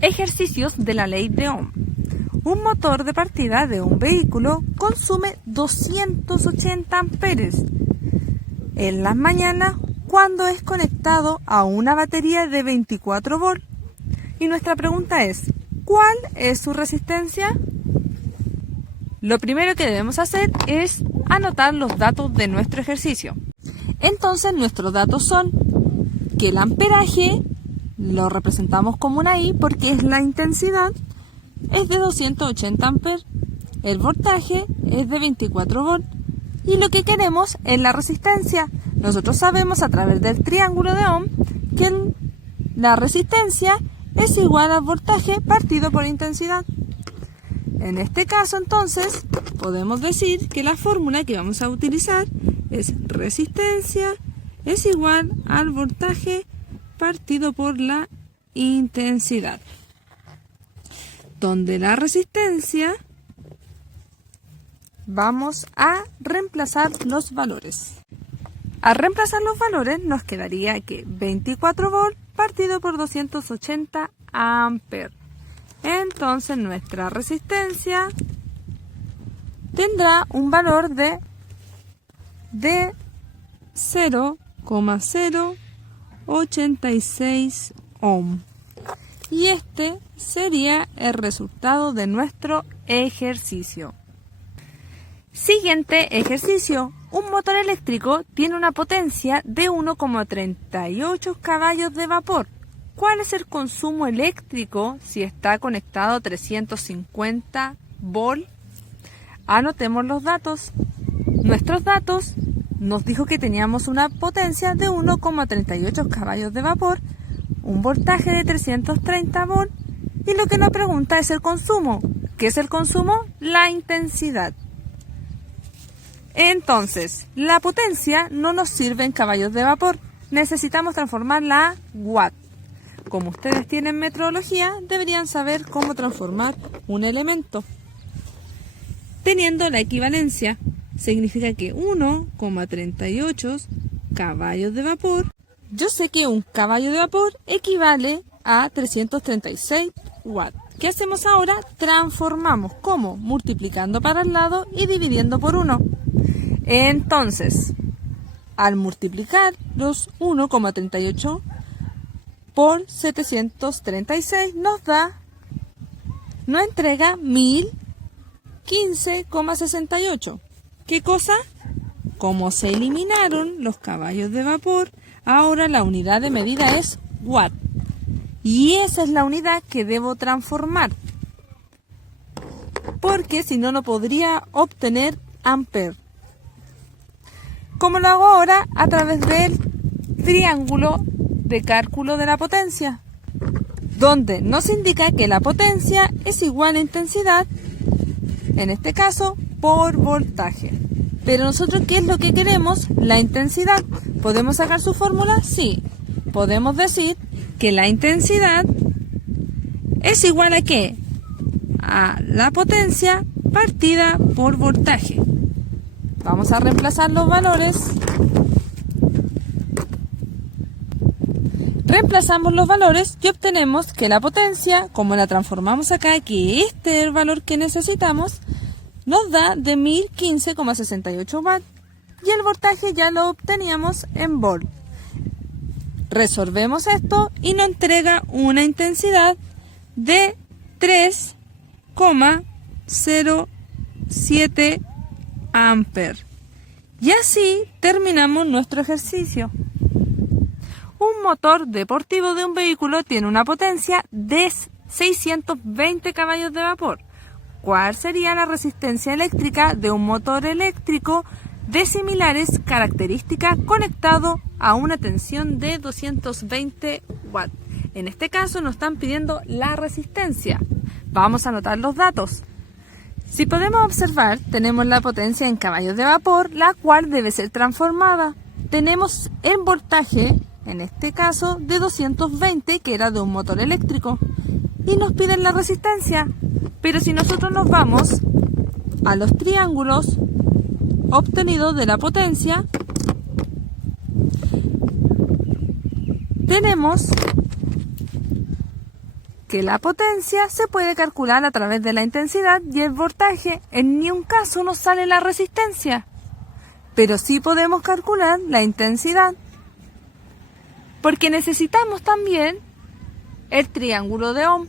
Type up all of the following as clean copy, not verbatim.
Ejercicios de la ley de Ohm. Un motor de partida de un vehículo consume 280 amperes en las mañanas cuando es conectado a una batería de 24 volts. Y nuestra pregunta es, ¿cuál es su resistencia? Lo primero que debemos hacer es anotar los datos de nuestro ejercicio. Entonces nuestros datos son que el amperaje lo representamos como una I porque es la intensidad, es de 280 amperes, el voltaje es de 24 volts y lo que queremos es la resistencia. Nosotros sabemos a través del triángulo de Ohm que la resistencia es igual al voltaje partido por intensidad. En este caso entonces podemos decir que la fórmula que vamos a utilizar es resistencia es igual al voltaje partido por la intensidad, donde la resistencia vamos a reemplazar los valores. Al reemplazar los valores nos quedaría que 24 volts partido por 280 amperes. Entonces nuestra resistencia tendrá un valor de 0,086 ohm. Y este sería el resultado de nuestro ejercicio. Siguiente ejercicio. Un motor eléctrico tiene una potencia de 1,38 caballos de vapor. ¿Cuál es el consumo eléctrico si está conectado a 350 volts? Anotemos los datos. Nuestros datos nos dijo que teníamos una potencia de 1,38 caballos de vapor, un voltaje de 330 volts y lo que nos pregunta es el consumo. ¿Qué es el consumo? La intensidad. Entonces, la potencia no nos sirve en caballos de vapor, necesitamos transformarla a watt. Como ustedes tienen metrología, deberían saber cómo transformar un elemento. Teniendo la equivalencia, significa que 1,38 caballos de vapor, yo sé que un caballo de vapor equivale a 336 watts. ¿Qué hacemos ahora? Transformamos. ¿Cómo? Multiplicando para el lado y dividiendo por 1. Entonces, al multiplicar los 1,38 por 736 nos entrega 1015,68. ¿Qué cosa? Como se eliminaron los caballos de vapor, ahora la unidad de medida es watt. Y esa es la unidad que debo transformar. Porque si no, no podría obtener amper. ¿Cómo lo hago ahora? A través del triángulo de cálculo de la potencia, donde nos indica que la potencia es igual a intensidad, en este caso, por voltaje. Pero nosotros, ¿qué es lo que queremos? La intensidad. ¿Podemos sacar su fórmula? Sí. Podemos decir que la intensidad es igual a ¿qué? A la potencia partida por voltaje. Vamos a reemplazar los valores. Reemplazamos los valores y obtenemos que la potencia, como la transformamos acá, que este es el valor que necesitamos, nos da de 1015,68 watts y el voltaje ya lo obteníamos en volt. Resolvemos esto y nos entrega una intensidad de 3,07 amperes. Y así terminamos nuestro ejercicio. Un motor deportivo de un vehículo tiene una potencia de 620 caballos de vapor. ¿Cuál sería la resistencia eléctrica de un motor eléctrico de similares características conectado a una tensión de 220 watts? En este caso nos están pidiendo la resistencia. Vamos a anotar los datos. Si podemos observar, tenemos la potencia en caballos de vapor, la cual debe ser transformada. Tenemos el voltaje, en este caso, de 220, que era de un motor eléctrico. Y nos piden la resistencia. Pero si nosotros nos vamos a los triángulos obtenidos de la potencia, tenemos que la potencia se puede calcular a través de la intensidad y el voltaje. En ni un caso nos sale la resistencia, pero sí podemos calcular la intensidad, porque necesitamos también el triángulo de Ohm,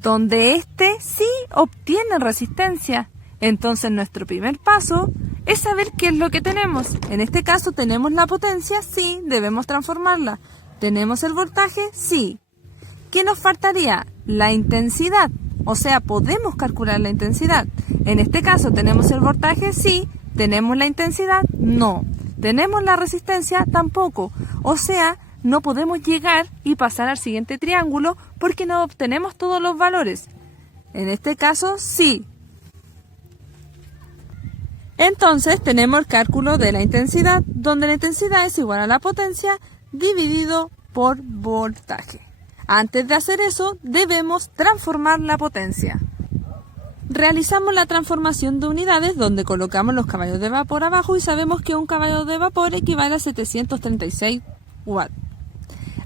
donde este sí obtiene resistencia. Entonces nuestro primer paso es saber qué es lo que tenemos. En este caso tenemos la potencia, sí, debemos transformarla. ¿Tenemos el voltaje? Sí. ¿Qué nos faltaría? La intensidad. O sea, podemos calcular la intensidad. En este caso, ¿tenemos el voltaje? Sí. ¿Tenemos la intensidad? No. ¿Tenemos la resistencia? Tampoco. O sea, no podemos llegar y pasar al siguiente triángulo porque no obtenemos todos los valores. En este caso, sí. Entonces, tenemos el cálculo de la intensidad, donde la intensidad es igual a la potencia dividido por voltaje. Antes de hacer eso, debemos transformar la potencia. Realizamos la transformación de unidades donde colocamos los caballos de vapor abajo y sabemos que un caballo de vapor equivale a 736 watts.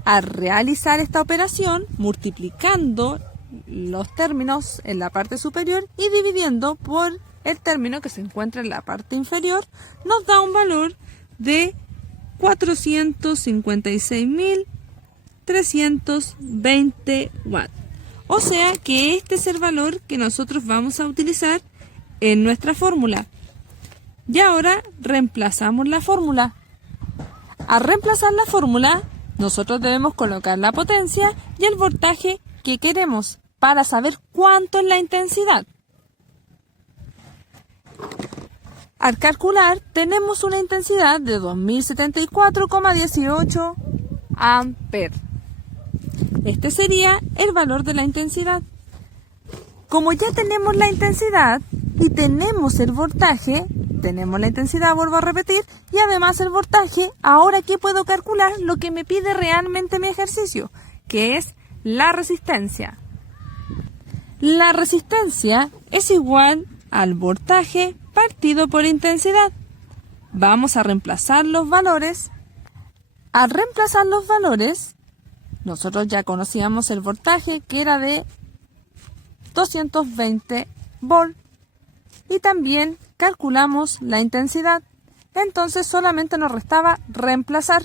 Al realizar esta operación, multiplicando los términos en la parte superior y dividiendo por el término que se encuentra en la parte inferior, nos da un valor de 456.320 watts. O sea que este es el valor que nosotros vamos a utilizar en nuestra fórmula. Y ahora reemplazamos la fórmula. Al reemplazar la fórmula, nosotros debemos colocar la potencia y el voltaje que queremos para saber cuánto es la intensidad. Al calcular, tenemos una intensidad de 2074,18 amperes. Este sería el valor de la intensidad. Como ya tenemos la intensidad y tenemos el voltaje, tenemos la intensidad, vuelvo a repetir, y además el voltaje, ahora aquí puedo calcular lo que me pide realmente mi ejercicio, que es la resistencia. La resistencia es igual al voltaje partido por intensidad. Vamos a reemplazar los valores. Al reemplazar los valores, nosotros ya conocíamos el voltaje, que era de 220 volts, y también calculamos la intensidad. Entonces solamente nos restaba reemplazar.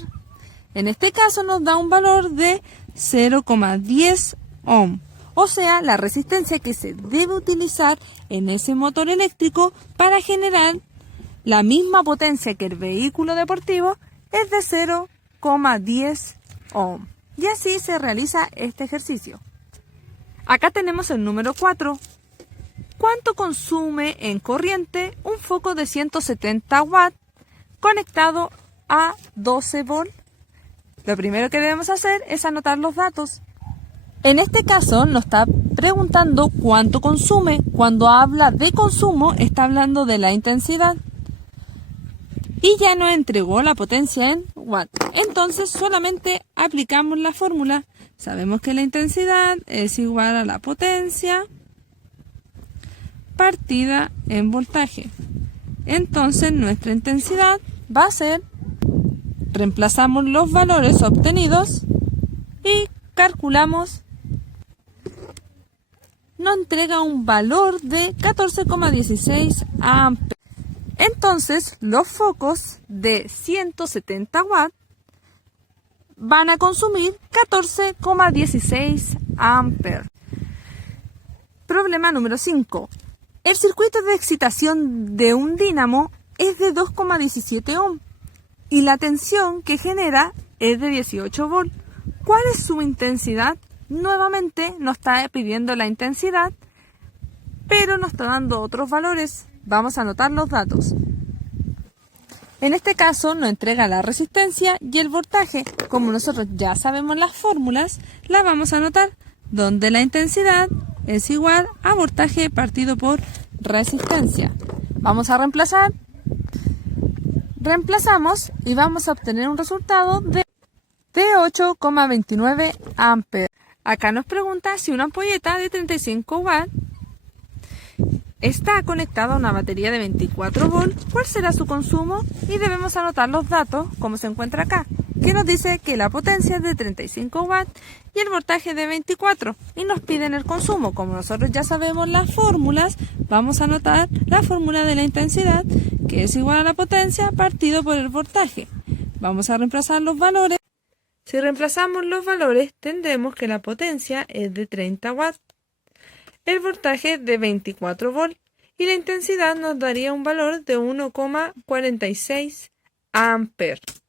En este caso nos da un valor de 0,10 ohm. O sea, la resistencia que se debe utilizar en ese motor eléctrico para generar la misma potencia que el vehículo deportivo es de 0,10 ohm. Y así se realiza este ejercicio. Acá tenemos el número 4. ¿Cuánto consume en corriente un foco de 170 watts conectado a 12 volts? Lo primero que debemos hacer es anotar los datos. En este caso nos está preguntando cuánto consume. Cuando habla de consumo, está hablando de la intensidad. Y ya nos entregó la potencia en watts. Entonces solamente aplicamos la fórmula. Sabemos que la intensidad es igual a la potencia partida en voltaje. Entonces nuestra intensidad va a ser, reemplazamos los valores obtenidos y calculamos. Nos entrega un valor de 14,16 amperes. Entonces, los focos de 170 watts van a consumir 14,16 amperes. Problema número 5. El circuito de excitación de un dínamo es de 2,17 ohm y la tensión que genera es de 18 volts. ¿Cuál es su intensidad? Nuevamente nos está pidiendo la intensidad, pero nos está dando otros valores. Vamos a anotar los datos. En este caso nos entrega la resistencia y el voltaje. Como nosotros ya sabemos las fórmulas, las vamos a anotar, donde la intensidad es igual a voltaje partido por resistencia. Vamos a reemplazar. Reemplazamos y vamos a obtener un resultado de 8,29 amperes. Acá nos pregunta si una ampolleta de 35 watts está conectada a una batería de 24 volts, ¿cuál será su consumo? Y debemos anotar los datos como se encuentra acá, que nos dice que la potencia es de 35 watts y el voltaje de 24 y nos piden el consumo. Como nosotros ya sabemos las fórmulas, vamos a anotar la fórmula de la intensidad, que es igual a la potencia partido por el voltaje. Vamos a reemplazar los valores. Si reemplazamos los valores, tendremos que la potencia es de 30 watts, el voltaje de 24 volts y la intensidad nos daría un valor de 1,46 amperes.